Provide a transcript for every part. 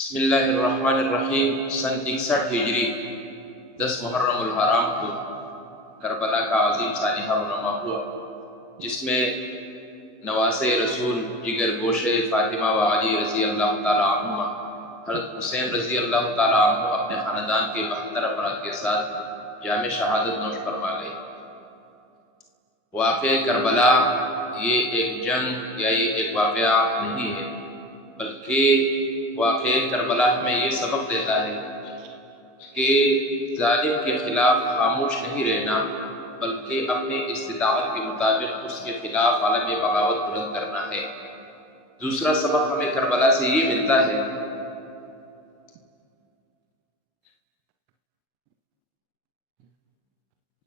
بسم اللہ الرحمن الرحیم۔ سن 61 ہجری 10 محرم الحرام کو کربلا کا عظیم سانحہ رونما ہوا، جس میں نواسے رسول جگر گوشے فاطمہ و علی رضی اللہ تعالیٰ عنہما، حضرت حسین رضی اللہ تعالیٰ عنہ اپنے خاندان کے 72 افراد کے ساتھ جام شہادت نوش فرما گئے۔ واقعہ کربلا یہ ایک جنگ یا یہ ایک واقعہ نہیں ہے، بلکہ واقعہ کربلا ہمیں یہ سبق دیتا ہے کہ ظالم کے خلاف خاموش نہیں رہنا، بلکہ اپنی استطاعت کے مطابق اس کے خلاف عالم بغاوت بلند کرنا ہے۔ دوسرا سبق ہمیں کربلا سے یہ ملتا ہے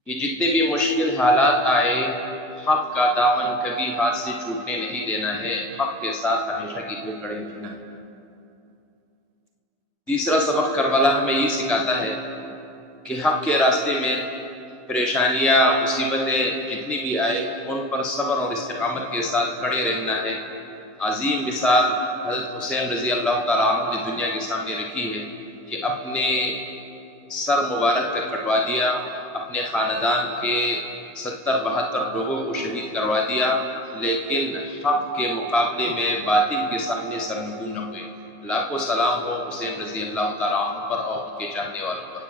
کہ جتنے بھی مشکل حالات آئے، حق کا دامن کبھی ہاتھ سے چھوٹنے نہیں دینا ہے، حق کے ساتھ ہمیشہ کی لیے کھڑے رہنا ہے۔ تیسرا سبق کربلا ہمیں یہ سکھاتا ہے کہ حق کے راستے میں پریشانیاں مصیبتیں جتنی بھی آئے ان پر صبر اور استقامت کے ساتھ کھڑے رہنا ہے۔ عظیم مثال حضرت حسین رضی اللہ تعالیٰ عنہ نے دنیا کے سامنے رکھی ہے کہ اپنے سر مبارک تک کٹوا دیا، اپنے خاندان کے 70-72 لوگوں کو شہید کروا دیا، لیکن حق کے مقابلے میں باطل کے سامنے سرنگوں نہ ہوئے۔ لاکھوں سلام ہو حسین رضی اللہ تعالیٰ عنہ پر اور ان کے چاہنے والوں پر۔